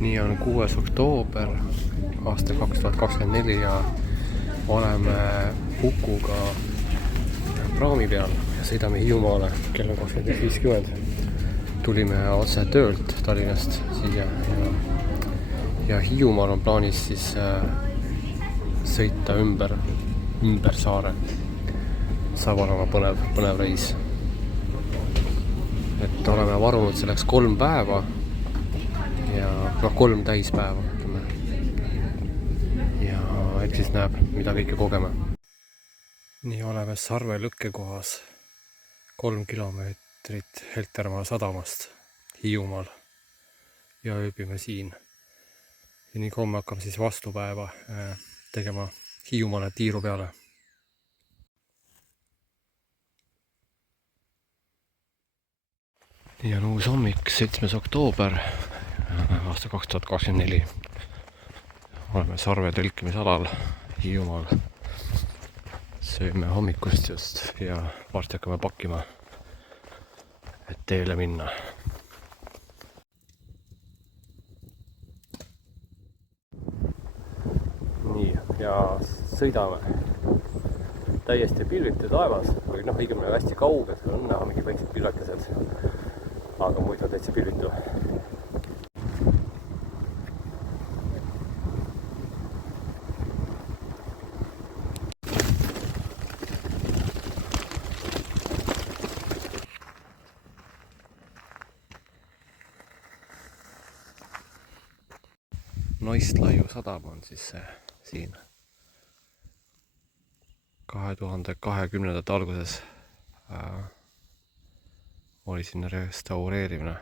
nii on 6. oktoober aastal 2024 ja oleme Kukuga praami peal ja sõidame Hiiumaale kell 21.50. Tulime otse töölt Tallinnast siia ja Hiiumaal on plaanis siis sõita ümber saare. Saab olema põnev reis. Et oleme varunud selleks 3 päeva ja 3 täispäeva. Ja eks siis näeb, mida kõike kogeme. Nii oleme Sarve lõkkekohas 3 kilomeetrit Heltermaa sadamast Hiiumaal ja ööbime siin. Ja nii homme hakkame siis vastupäeva tegema Hiiumaale tiiru peale. Nii on uus hommik, 7. oktoober aasta 2024. Oleme Sarve tõlkimisalal Hiiumaal. Sööme hommikust just ja varsti hakkame pakkima, et teele minna. Nii, ja sõidame. Täiesti pilvitu taevas, või õigemini hästi kaugel, on näha mingi väiksed pilvekesed, aga muidu on täitsa pilvitu. Noistlaiu sadam on siis siin 2020. alguses oli sinna restaureerimine.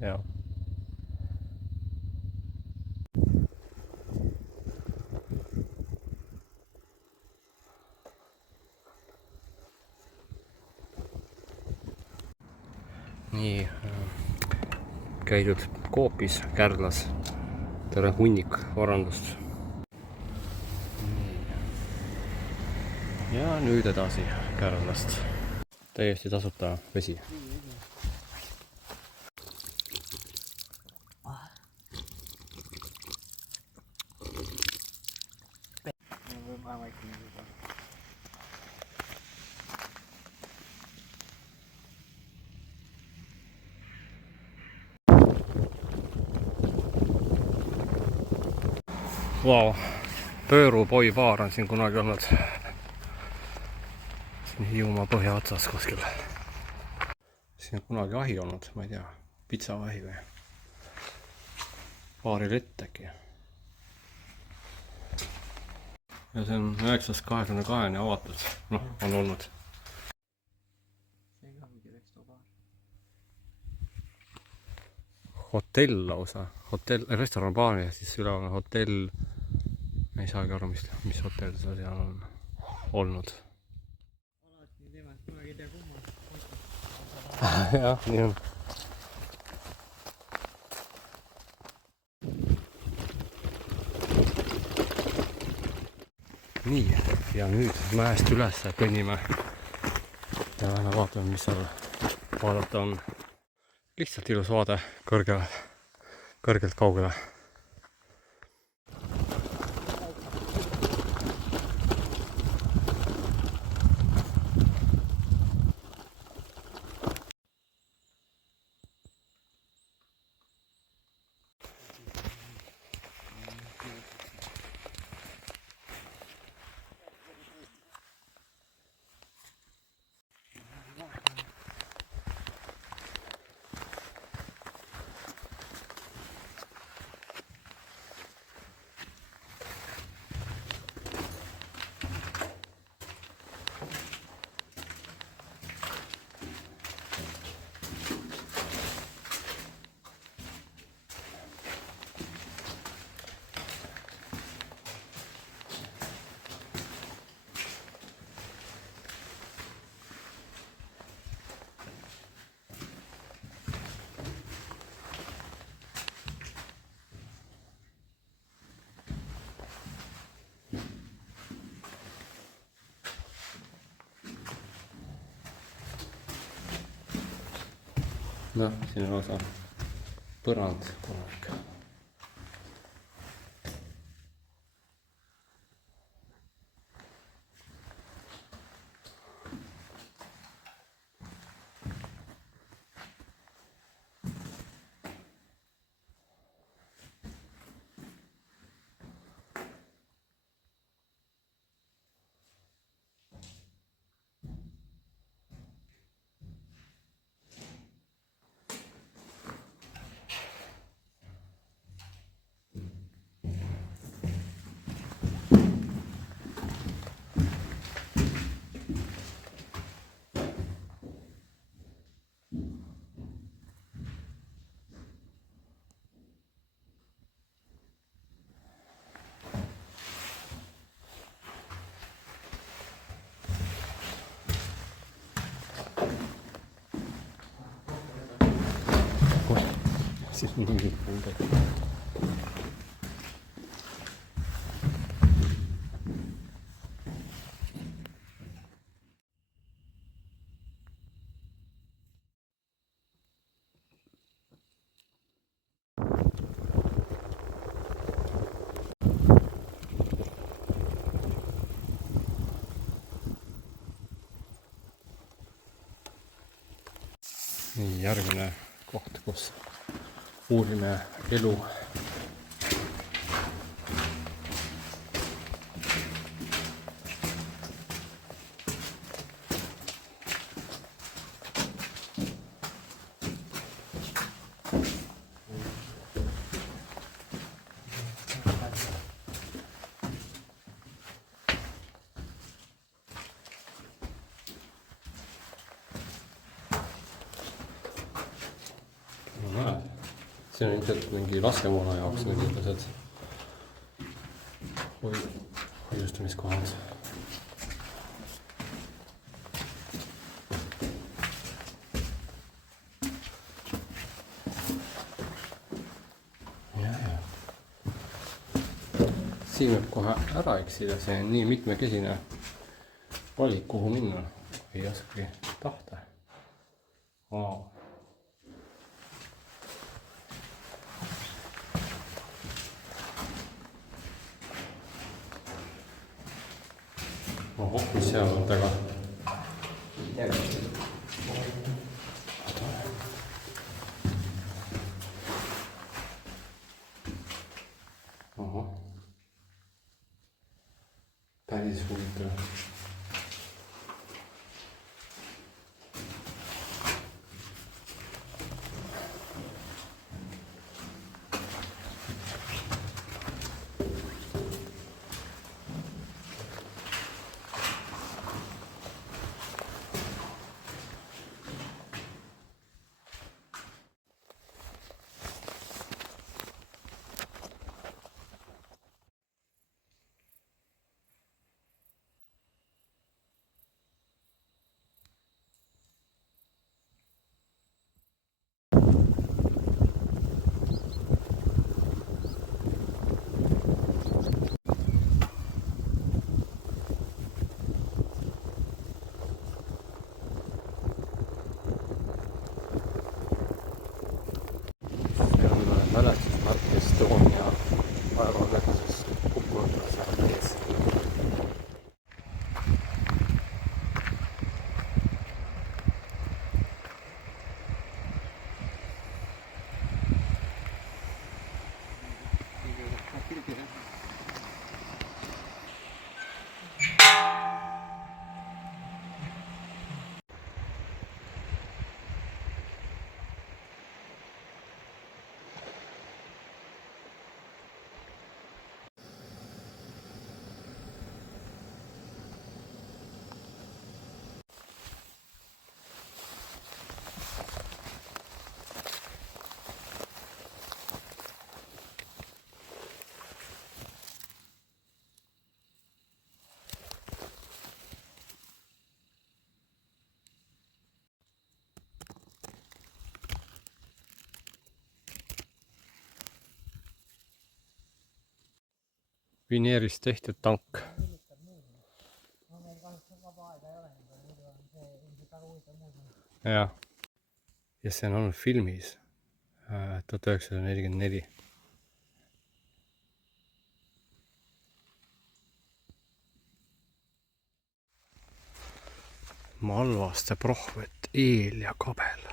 Joo. Nii, käidud Coopis, Kärdlas, terve hunnik varandust. Ja nüüd edasi Kärdlast. Täiesti tasuta vesi. Vau, Pöörupoi baar on siin kunagi olnud. Siin Hiiumaa põhja otsas kuskil. Siin on kunagi ahi olnud, ma ei tea, pitsavahi või baari lett äkki. Ja see on 922 avatud, on olnud. Hotell lausa, restoran baar ja siis üle on hotell. Ei saagi aru, mis hotell see seal on olnud. Jah, nii on. Nii, ja nüüd mäest üles kõnnime ja vaatame, mis seal vaadata on. Lihtsalt ilus vaade kõrgelt kaugele. noh, siin on lausa põrand korralik. Siis on mingi puude. Nii, järgmine koht, kus uurime elu. Siin on ilmselt mingi laskemoona jaoks mingisugused hoiustamiskohad. Siin võib kohe ära eksida, see on nii mitmekesine valik, kuhu minna. Ei oskagi tahta. Wow. Oho, mis seal on taga? Oho. Päris huvitav. Mälestusmärk Estonia ajalooõnnetuses hukkunud ees. Vineerist tehtud tank. Jah. ja see on olnud filmis 1944. Malvaste, prohvet, eel ja kabel.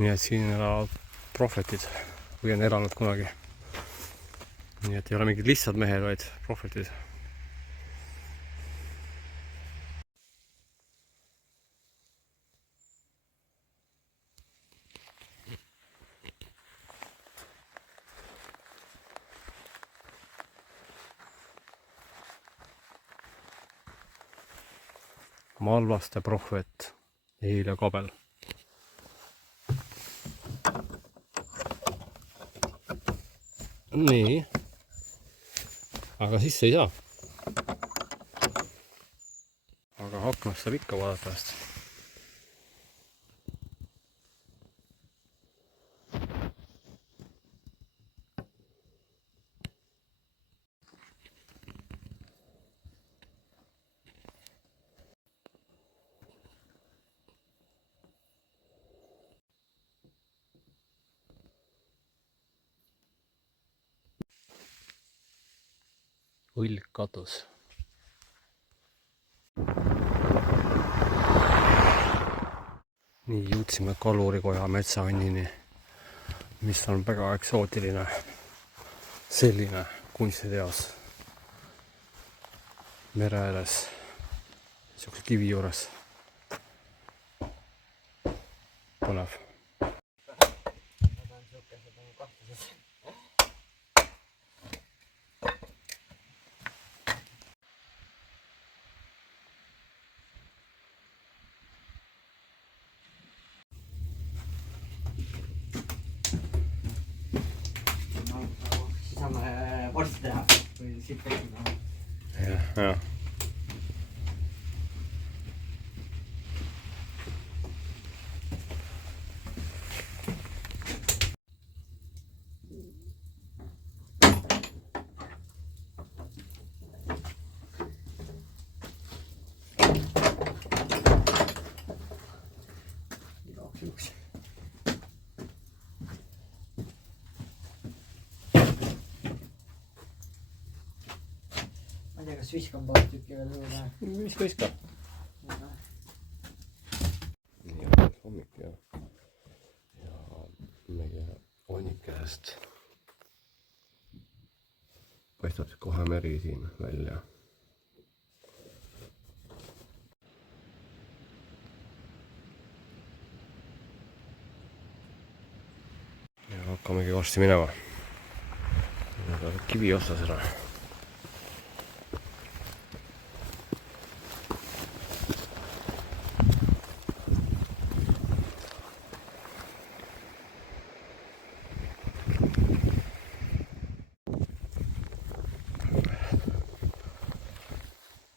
Nii et siin elavad prohvetid või on elanud kunagi. Nii et ei ole mingid lihtsad mehed, vaid prohvetid. Malvaste, prohvet, eel ja kabel. Nii. Aga sisse ei saa. Aga aknast saab ikka vaadata vast. Võlg katus. Nii jõudsime Kalurikoja metsaõnnini, mis on väga eksootiline, selline kunstiteos mere ääres, niisuguse kivi juures. Põnev. Saame varsti teha või siit tekkida. Jah. Juks. Ma ei tea, kas viskan paar tükki veel juurde. Viska. Nii on hommik ja meie onnikesest paistab kohe meri siin välja. Ja hakkamegi varsti minema. Kivi otsas ära.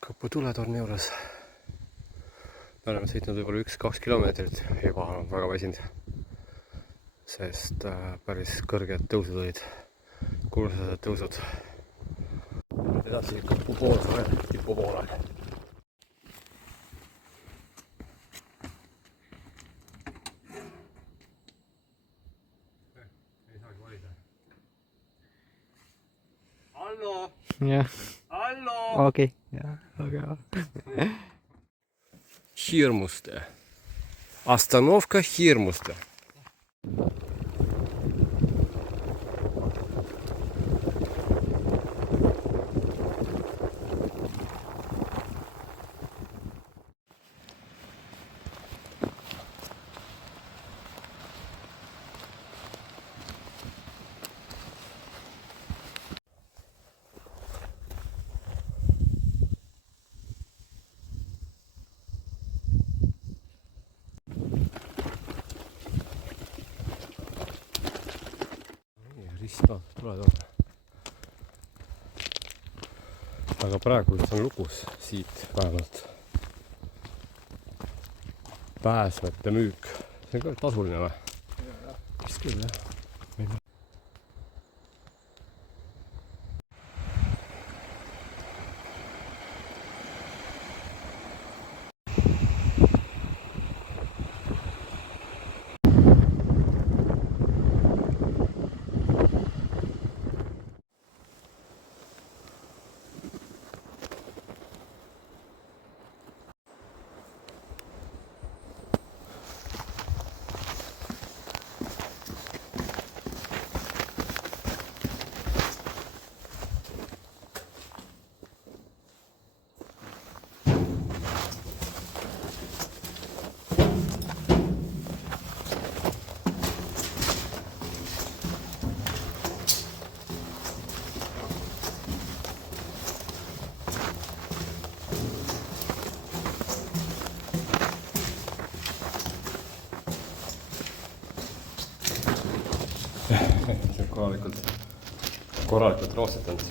Kõpu tuletorni juures. Me oleme sõitnud võib-olla 1-2 kilomeetrit juba olen väga väsinud, sest päris kõrged tõusud olid, kuulsased tõusud. Nüüd edasi Kõpu poole, tipu poole. Ei saagi valida. Hallo! Jah. Hallo! Okei. Okay. Хирмусте. Остановка Хирмусте. Ristad, tule toome. Aga praegu on lukus siit vähemalt pääsmete müük. See on ka tasuline või? Vist küll, jah. korralikult roostetanud.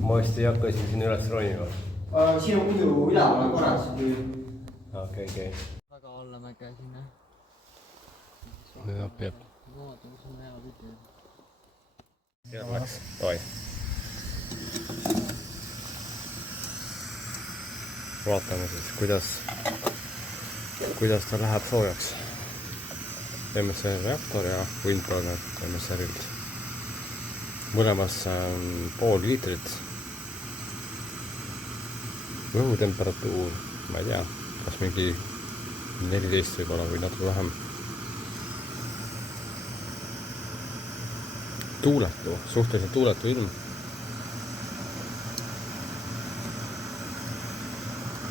Ma vist ei hakka isegi siin üles ronima. Siin on muidu üleval korras. Okei. Väga allamäge sinna. Jep. Loodus on hea video. Hea läks, davai. Vaatame siis, kuidas ta läheb soojaks. MSR reaktor ja Windburner MSR-ilt. Mõlemas pool liitrit. Õhutemperatuur, ma ei tea, kas mingi 14 võib-olla või natuke vähem. Tuuletu, suhteliselt tuuletu ilm.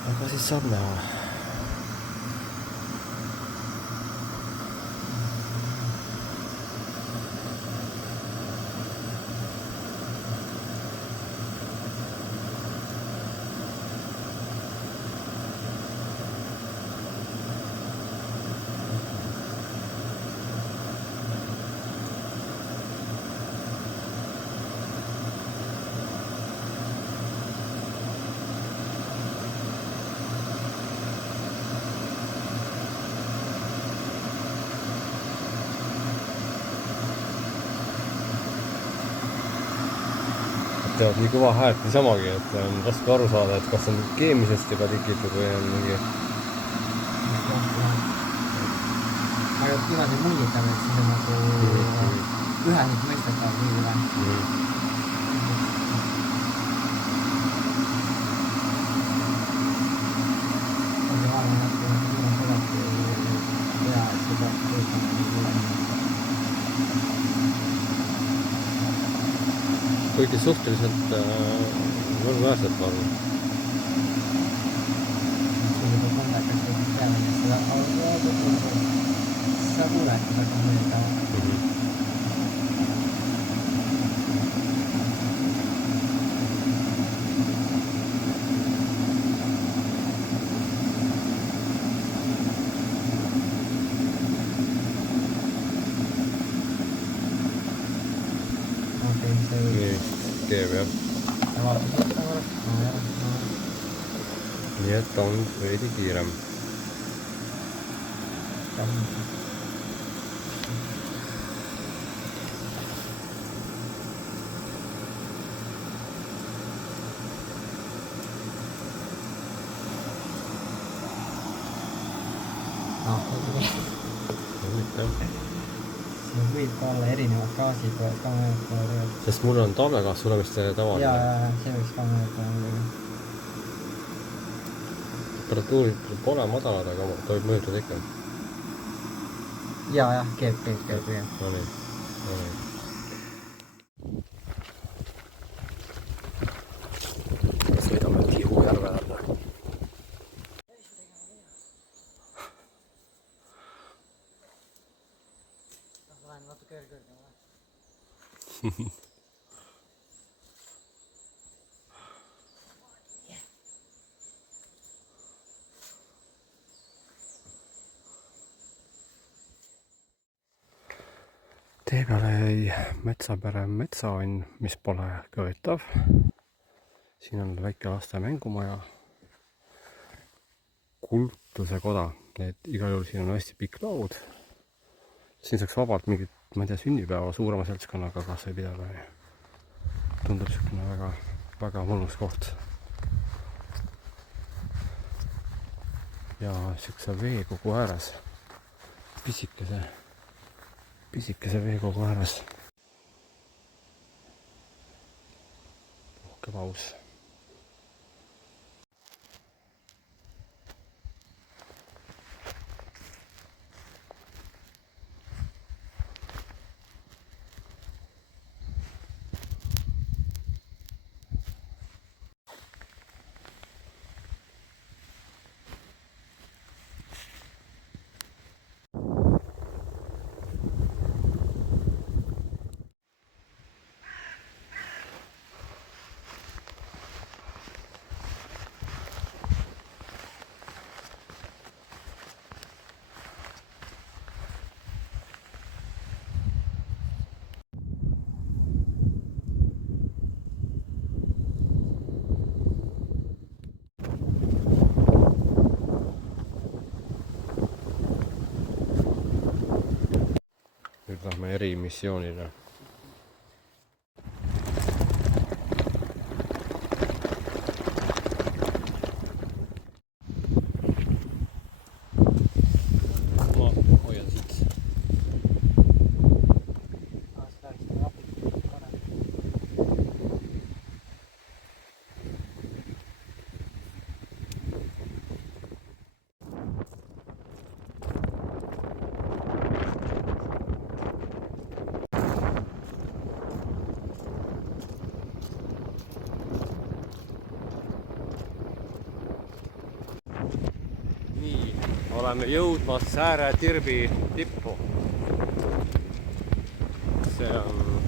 Aga siis saab näha. Teevad nii kõva häält niisamagi, et on raske aru saada, et kas on keemisest juba tikitud või on mingi... Ma ei ole niimoodi mullitav, et siis on nagu ühendid mõistetav või või. Aga vaadame, et kui on põleti hea, et see peab töötama nii üle. Kuigi suhteliselt võrdväärselt ma arvan. See on juba kondakas võiks peale, et seda sa kuuled, kui hakkab mõeldama. Keeb jah. Ja vaatad võtta korraks. Nii et on veidi kiirem. Siin võib ka olla erinevad gaasid ka mõjutada. Sest mul on talvekaas, sul on vist tavaline. Ja, see võiks ka mõjutada muidugi. Temperatuurid pole madalad, aga tohib mõjutada ikka. Ja, keeb. No nii. Sõidame Kihu järve äärde. Lähen natuke kõrgema. Tee peale jäi Metsapere metsaonn, mis pole köötav. Siin on väike laste mängumaja. Kultuse koda. Igal juhul siin on hästi pikk laud. Siin saaks vabalt mingit, ma ei tea, sünnipäeva suurema seltskonnaga kas ei pidada. Tundub niisugune väga mõnus koht. Ja niisuguse veekogu ääres. Pisikese veekogu ääres. Uhke paus. nüüd lähme erimissioonile. Ma hoian siit. Nii, oleme jõudmas Sääre-Tirbi tippu. See on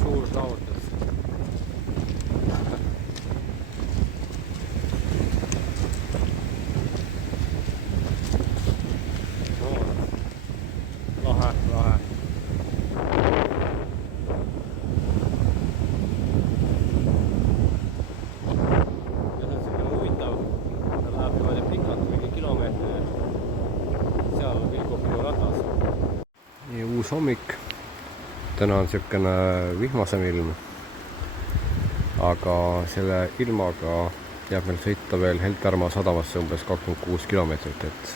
suur saavutus. Lahe, lahe. Nii uus hommik. Täna on niisugune vihmasem ilm, aga selle ilmaga jääb meil sõita veel Heltermaa sadamasse umbes 26 kilomeetrit, et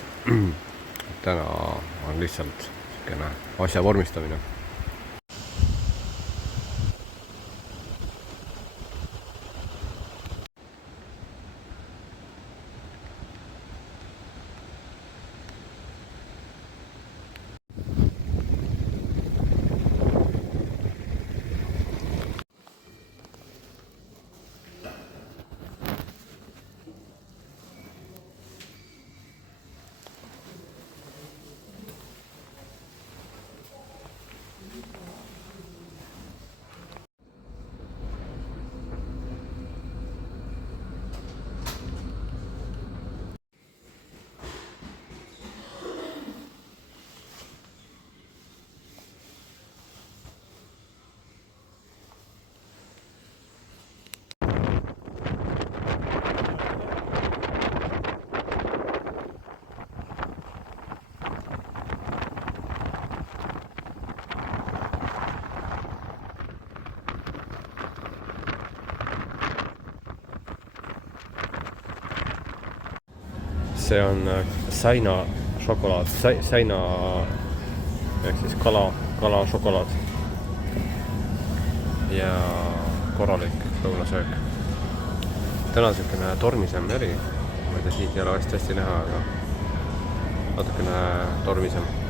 täna on lihtsalt niisugune asja vormistamine. See on säina šokolaad, säina ehk siis kala šokolaad ja korralik lõunasöök. Täna niisugune tormisem meri, ma ei tea, siit ei ole hästi näha, aga natukene tormisem.